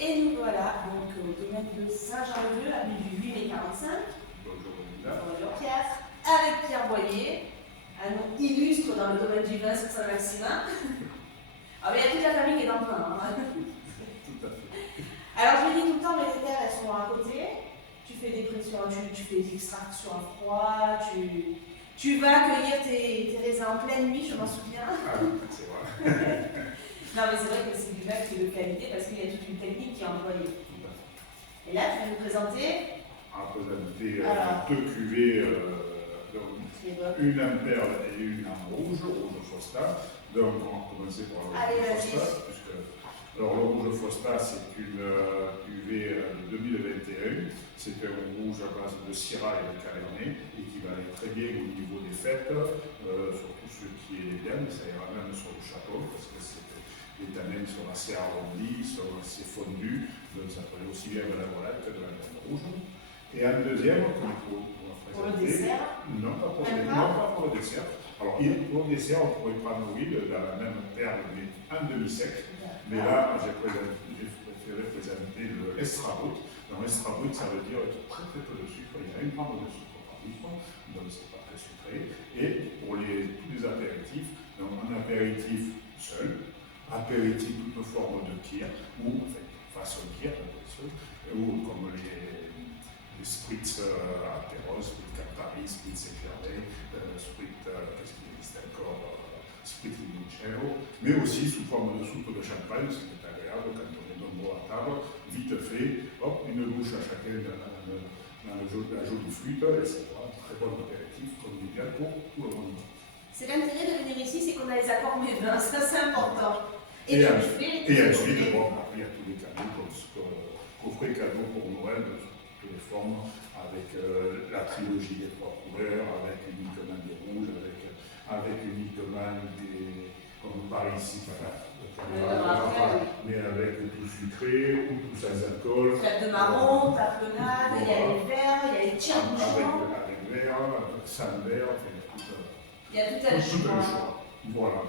Et nous voilà donc au domaine de Saint-Jean-le-Vieux, avenue du 8 mai 45. Bonjour Pierre. Avec Pierre Boyer, un nom illustre dans le domaine du vin sur Saint-Maximin. Alors il y a toute la famille qui est dans le vin. Hein. Tout à fait. Alors je le dis tout le temps, mais les terres elles sont à côté. Tu fais des pressions, tu fais des extractions à froid, tu vas cueillir tes raisins en pleine nuit, je m'en souviens. Ah oui, c'est vrai. Non mais c'est vrai que c'est du vin qui est de qualité parce qu'il y a toute une technique qui est employée. Et là, tu vas nous présenter. Deux cuvées, une en perle et une en rouge Fosta. Donc on va commencer par le rouge Fosta. Alors le rouge Fosta, c'est une cuvée de 2021. C'est un rouge à base de Syrah et de Cabernet et qui va aller très bien au niveau des fêtes, surtout ce qui est bien, mais ça ira même sur le château parce que les tanins sont assez arrondis, sont assez fondus, donc ça peut aller aussi bien de la volette que de la viande rouge. Et un deuxième, pour le dessert. Non, pas pour le dessert. Alors, pour le dessert, on pourrait prendre, oui, dans la même perle, mais un demi-sec. Mais là, j'ai préféré présenter le Estragout. Donc, Estragout, ça veut dire très très peu de sucre. Il y a une gramme de sucre par litre, donc c'est pas très sucré. Et pour tous les apéritifs, donc un apéritif seul, apéritif toute forme de kir, ou en fait, façon kir, ou comme les spritz apéros, spritz Campari, spritz éclairé, spritz, qu'est-ce qu'il existe encore, spritz limoncello, mais aussi sous forme de soupe de champagne, ce qui est agréable quand on est nombreux à table, vite fait, hop, une bouche à chacun dans la jolie flûte, et c'est un très bon apéritif convivial pour tout le monde. C'est l'intérêt de venir ici, c'est qu'on a les accords mévins, ça c'est important. Et ensuite, bon, après il y a tous les cadeaux, comme coffret cadeau pour Noël, les formes, avec la trilogie des trois couleurs, avec uniquement des rouges, avec uniquement des, comme par ici, mais avec tout sucré ou tout sans alcool. Crêpes de marron, tapenade, il y a les verres, il y a les tire-bouchons. Avec verre, sans verre, il y a tout un choix. Voilà.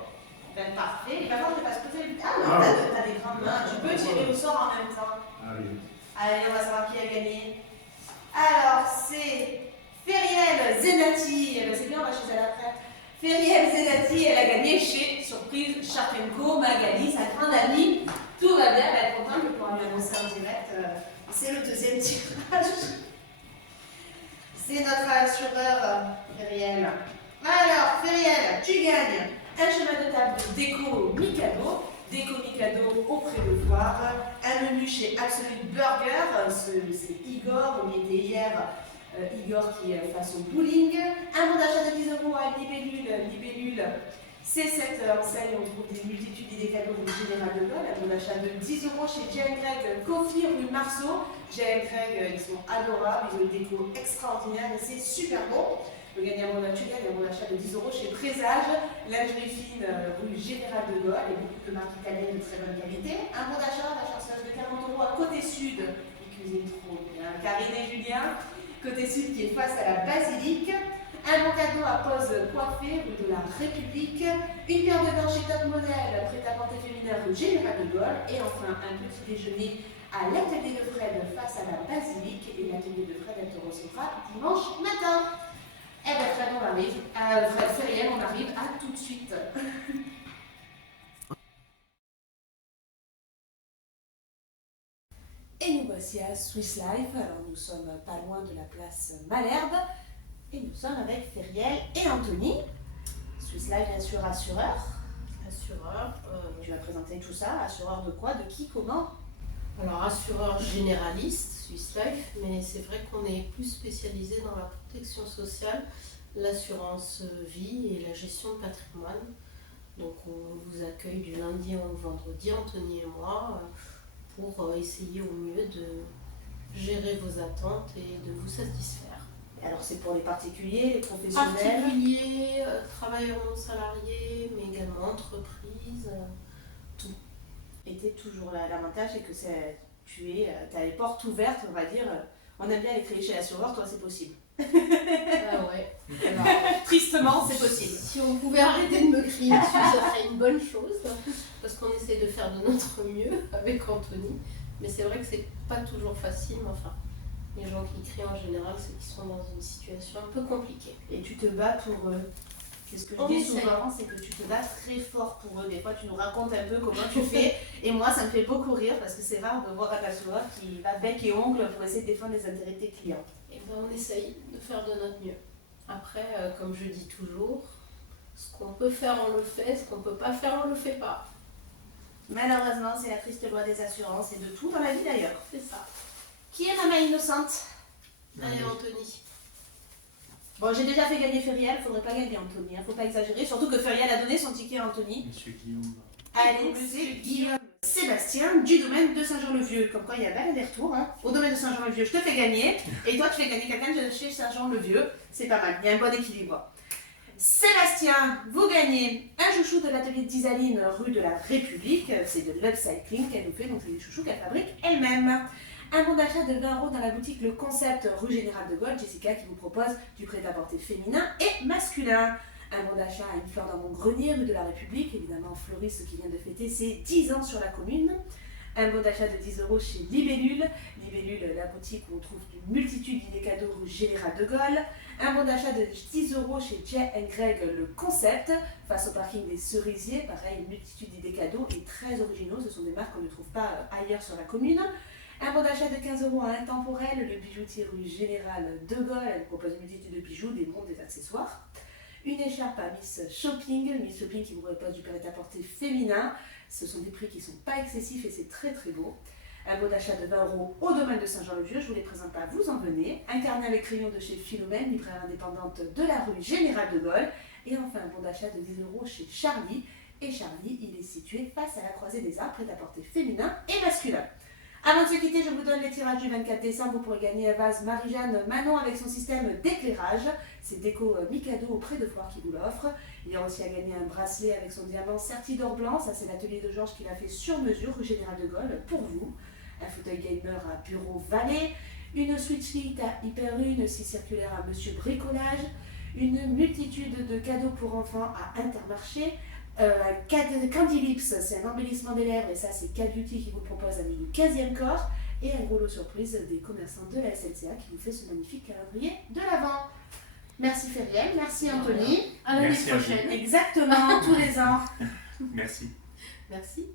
Ben, parfait. Et par contre, je vais pas se poser. Ah non, t'as des grandes mains. Tu peux tirer au sort en même temps. Allez, on va savoir qui a gagné. Alors, c'est Feriel Zenati. C'est bien, on va chez elle après. Feriel Zenati, elle a gagné chez Surprise Charpenko, Magali, sa grande amie. Tout va bien, elle va être contente de pouvoir lui annoncer en direct. C'est le deuxième tirage. C'est notre assureur, Feriel. Alors, Feriel, tu gagnes un chemin de table de Déco Mikado. Déco Mikado au Pré-de-Foire, un menu chez Absolute Burger, c'est Igor, on y était hier, Igor qui est face au bowling, un bon d'achat de 10 € à Libellule, c'est cette enseigne, on trouve des multitudes d'idées cadeaux du Général de Gaulle, un bon d'achat de 10 € chez J.M. Craig, Coffee rue Marceau. J.M. Craig, ils sont adorables, ils ont une déco extraordinaire et c'est super bon. Tu gagnes un bon achat de 10 € chez Présage, lingerie fine rue Général de Gaulle et beaucoup de marques italiennes de très bonne qualité. Un bon d'achat, la chanceuse de 40 € à Côté Sud, ils cuisinent trop bien. Karine et Julien, Côté Sud qui est face à la basilique. Un bon cadeau à Pose Coiffée, rue de la République. Une paire de gants chez Top Model, prêt-à-porter féminin rue Général de Gaulle. Et enfin, un petit déjeuner à l'atelier de Fred face à la basilique. Et l'atelier de Fred, elle te recevra dimanche matin. Eh bien, Fred, on arrive. Fred Feriel, on arrive à tout de suite. Et nous voici à Swiss Life. Alors, nous sommes pas loin de la place Malherbe. Et nous sommes avec Feriel et Anthony. Swiss Life, bien sûr, assureur. Tu vas présenter tout ça. Assureur de quoi? De qui? Comment? Alors, assureur généraliste, Swiss Life, mais c'est vrai qu'on est plus spécialisé dans la protection sociale, l'assurance vie et la gestion de patrimoine. Donc, on vous accueille du lundi au vendredi, Anthony et moi, pour essayer au mieux de gérer vos attentes et de vous satisfaire. Et alors, c'est pour les particuliers, les professionnels? Particuliers, travailleurs non salariés, mais également entreprises, tout. Et tu es toujours là. L'avantage, c'est que tu as les portes ouvertes, on va dire. On aime bien aller créer chez l'assureur, toi, c'est possible. Ah ouais. Alors, tristement, c'est possible. Si on pouvait arrêter de me crier dessus, ça serait une bonne chose, parce qu'on essaie de faire de notre mieux avec Anthony. Mais c'est vrai que c'est pas toujours facile, mais enfin, les gens qui crient en général, c'est qu'ils sont dans une situation un peu compliquée. Et tu te bats pour eux. C'est ce que je dis souvent, c'est que tu te bats très fort pour eux. Des fois, tu nous racontes un peu comment tu fais. Et moi, ça me fait beaucoup rire parce que c'est rare de voir un assureur qui va bec et ongle pour essayer de défendre les intérêts de tes clients. Et ben, on essaye de faire de notre mieux. Après, comme je dis toujours, ce qu'on peut faire, on le fait. Ce qu'on peut pas faire, on le fait pas. Malheureusement, c'est la triste loi des assurances et de tout dans la vie d'ailleurs. C'est ça. Qui est ma main innocente? Allez, Anthony. Bon, j'ai déjà fait gagner Feriel, faudrait pas gagner Anthony, faut pas exagérer, surtout que Feriel a donné son ticket à Anthony. Monsieur Guillaume. Allez, Monsieur Guillaume Sébastien du domaine de Saint-Jean-le-Vieux. Comme quoi, il y a bel aller-retour. Hein. Au domaine de Saint-Jean-le-Vieux, je te fais gagner, et toi, tu fais gagner quelqu'un de chez Saint-Jean-le-Vieux. C'est pas mal, il y a un bon équilibre. Sébastien, vous gagnez un chouchou de l'atelier d'Isaline rue de la République. C'est de l'upcycling qu'elle nous fait, donc c'est des chouchous qu'elle fabrique elle-même. Un bon d'achat de 20 € dans la boutique Le Concept rue Général de Gaulle, Jessica qui vous propose du prêt-à-porter féminin et masculin. Un bon d'achat à Une fleur dans mon grenier rue de la République, évidemment Floris qui vient de fêter ses 10 ans sur la commune. Un bon d'achat de 10 € chez Libellule. Libellule, la boutique où on trouve une multitude d'idées cadeaux rue Général de Gaulle. Un bon d'achat de 10 € chez Jay & Greg Le Concept, face au parking des Cerisiers. Pareil, une multitude d'idées cadeaux et très originaux. Ce sont des marques qu'on ne trouve pas ailleurs sur la commune. Un bon d'achat de 15 € à Intemporel, le bijoutier rue Général de Gaulle. Elle propose une multitude de bijoux, des montres, des accessoires. Une écharpe à Miss Shopping qui vous propose du prêt-à-porter féminin. Ce sont des prix qui ne sont pas excessifs et c'est très très beau. Un bon d'achat de 20 € au domaine de Saint-Jean-le-Vieux, je vous les présente pas, vous en venez. Un carnet avec crayon de chez Philomène, libraire indépendante de la rue Général de Gaulle. Et enfin un bon d'achat de 10 € chez Charlie. Et Charlie, il est situé face à la croisée des arts, prêt-à-porter féminin et masculin. Avant de se quitter, je vous donne les tirages du 24 décembre. Vous pourrez gagner un vase Marie-Jeanne Manon avec son système d'éclairage. C'est Déco Mikado auprès de Foire qui vous l'offre. Il y a aussi à gagner un bracelet avec son diamant serti d'or blanc. Ça, c'est l'atelier de Georges qui l'a fait sur mesure, rue Général de Gaulle, pour vous. Un fauteuil gamer à Bureau Vallée. Une Switch Lite à Hyperune, 6 circulaire à Monsieur Bricolage. Une multitude de cadeaux pour enfants à Intermarché. Candy Lips, c'est un embellissement des lèvres et ça c'est K-Beauty qui vous propose un menu 15e corps et un gros lot surprise des commerçants de la SLCA qui vous fait ce magnifique calendrier de l'Avent. Merci Feriel, merci Anthony. À l'année Merci à vous. prochaine. Exactement, tous les ans. Merci. Merci.